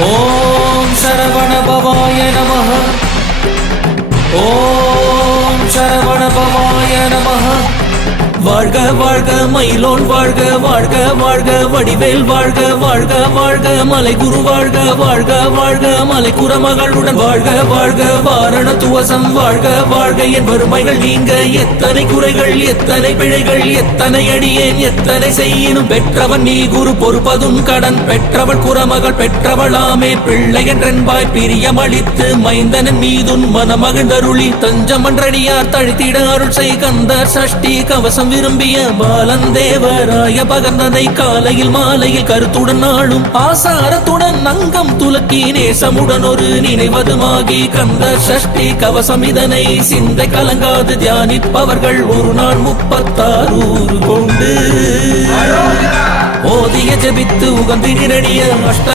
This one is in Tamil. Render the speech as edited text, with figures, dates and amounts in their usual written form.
ஓம் சரவண பவாய நமः. ஓம் சரவண பவாய நமः. வாழ்க வாழ்க மயிலோன் வாழ்க வாழ்க வாழ்க வடிவேல் வாழ்க வாழ்க வாழ்க மலை குரு வாழ்க வாழ்க வாழ்க மலை குரமகளுடன் வாழ்க வாழ்க வாரண துவசம் வாழ்க வாழ்க என் வறுமைகள் நீங்க எத்தனை குறைகள் எத்தனை பிழைகள் எத்தனை அடியேன் எத்தனை செய்யினும் பெற்றவன் நீ குரு பொறுப்பதும் கடன் பெற்றவள் குரமகள் பெற்றவளாமே பிள்ளை என்றென்பாய் பிரியமளித்து மைந்தனன் மீதுன் மனமகிழ்ந்தருளி தஞ்சமன்றடியார் தழித்திட அருள் செய் கந்தர் சஷ்டி கவசம் விரும்பிய பாலன் தேவராய பகர்ந்ததை காலையில் மாலையில் கருத்துடன் நாளும் ஆசாரத்துடன் அங்கம் துலக்கி நேசமுடன் ஒரு நினைவதுமாகி கந்த சஷ்டி கவசம் இதனை சிந்தை கலங்காது தியானிப்பவர்கள் ஒரு நாள் 36 கொண்டு ஓதிய ஜபித்து உகந்திரடிய அஷ்ட